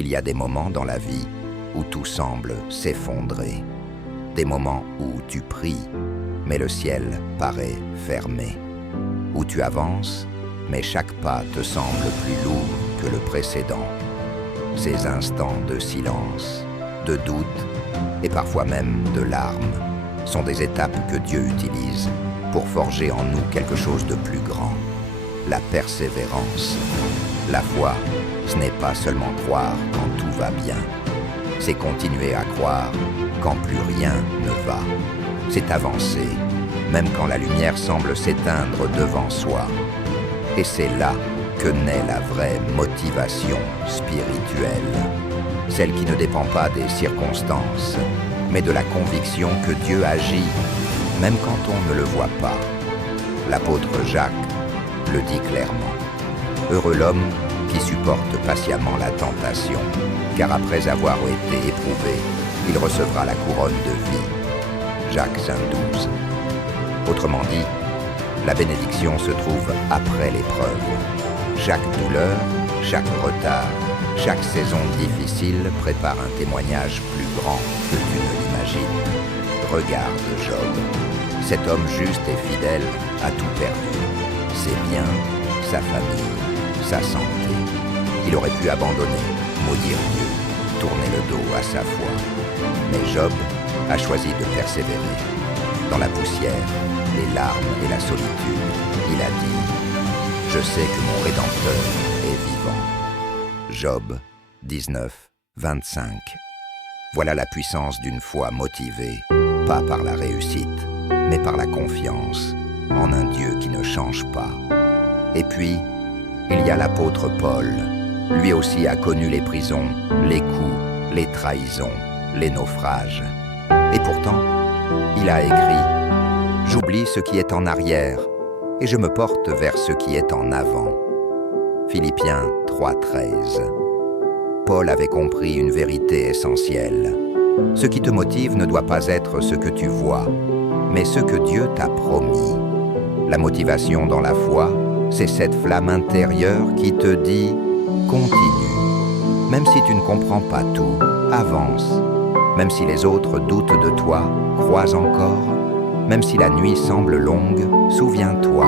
Il y a des moments dans la vie où tout semble s'effondrer. Des moments où tu pries, mais le ciel paraît fermé. Où tu avances, mais chaque pas te semble plus lourd que le précédent. Ces instants de silence, de doute et parfois même de larmes sont des étapes que Dieu utilise pour forger en nous quelque chose de plus grand. La persévérance. La foi, ce n'est pas seulement croire quand tout va bien. C'est continuer à croire quand plus rien ne va. C'est avancer, même quand la lumière semble s'éteindre devant soi. Et c'est là que naît la vraie motivation spirituelle. Celle qui ne dépend pas des circonstances, mais de la conviction que Dieu agit, même quand on ne le voit pas. L'apôtre Jacques le dit clairement. Heureux l'homme qui supporte patiemment la tentation, car après avoir été éprouvé, il recevra la couronne de vie. Jacques 5,12. Autrement dit, la bénédiction se trouve après l'épreuve. Chaque douleur, chaque retard, chaque saison difficile prépare un témoignage plus grand que tu ne l'imagines. Regarde Job. Cet homme juste et fidèle a tout perdu. Ses biens, sa famille, sa santé. Il aurait pu abandonner, maudire Dieu, tourner le dos à sa foi. Mais Job a choisi de persévérer. Dans la poussière, les larmes et la solitude, il a dit « Je sais que mon Rédempteur est vivant ». Job 19, 25. Voilà la puissance d'une foi motivée, pas par la réussite, mais par la confiance en un Dieu qui ne change pas. Et puis, il y a l'apôtre Paul. Lui aussi a connu les prisons, les coups, les trahisons, les naufrages. Et pourtant, il a écrit « J'oublie ce qui est en arrière et je me porte vers ce qui est en avant ». Philippiens 3,13. Paul avait compris une vérité essentielle. Ce qui te motive ne doit pas être ce que tu vois, mais ce que Dieu t'a promis. La motivation dans la foi, c'est cette flamme intérieure qui te dit « Continue ». Même si tu ne comprends pas tout, avance. Même si les autres doutent de toi, crois encore. Même si la nuit semble longue, souviens-toi,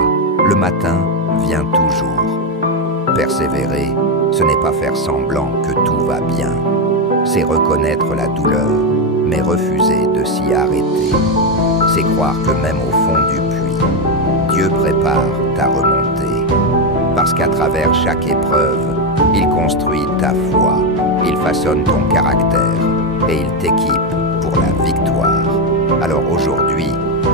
le matin vient toujours. Persévérer, ce n'est pas faire semblant que tout va bien. C'est reconnaître la douleur, mais refuser de s'y arrêter. C'est croire que même au fond du puits, Dieu prépare ta remontée. Parce qu'à travers chaque épreuve, il construit ta foi, il façonne ton caractère et il t'équipe pour la victoire. Alors aujourd'hui,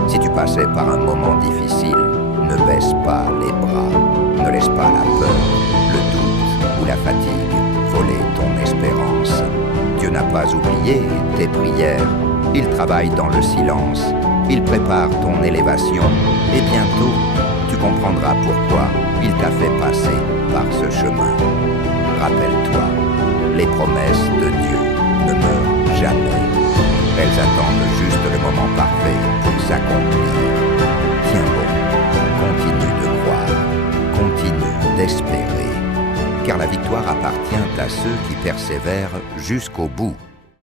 si tu passais par un moment difficile, ne baisse pas les bras, ne laisse pas la peur, le doute ou la fatigue voler ton espérance. Dieu n'a pas oublié tes prières, il travaille dans le silence, il prépare ton élévation et bientôt tu comprendras pourquoi il t'a fait passer par ce chemin. Rappelle-toi, les promesses de Dieu ne meurent jamais. Elles attendent juste le moment parfait pour s'accomplir. Tiens bon, continue de croire, continue d'espérer, car la victoire appartient à ceux qui persévèrent jusqu'au bout.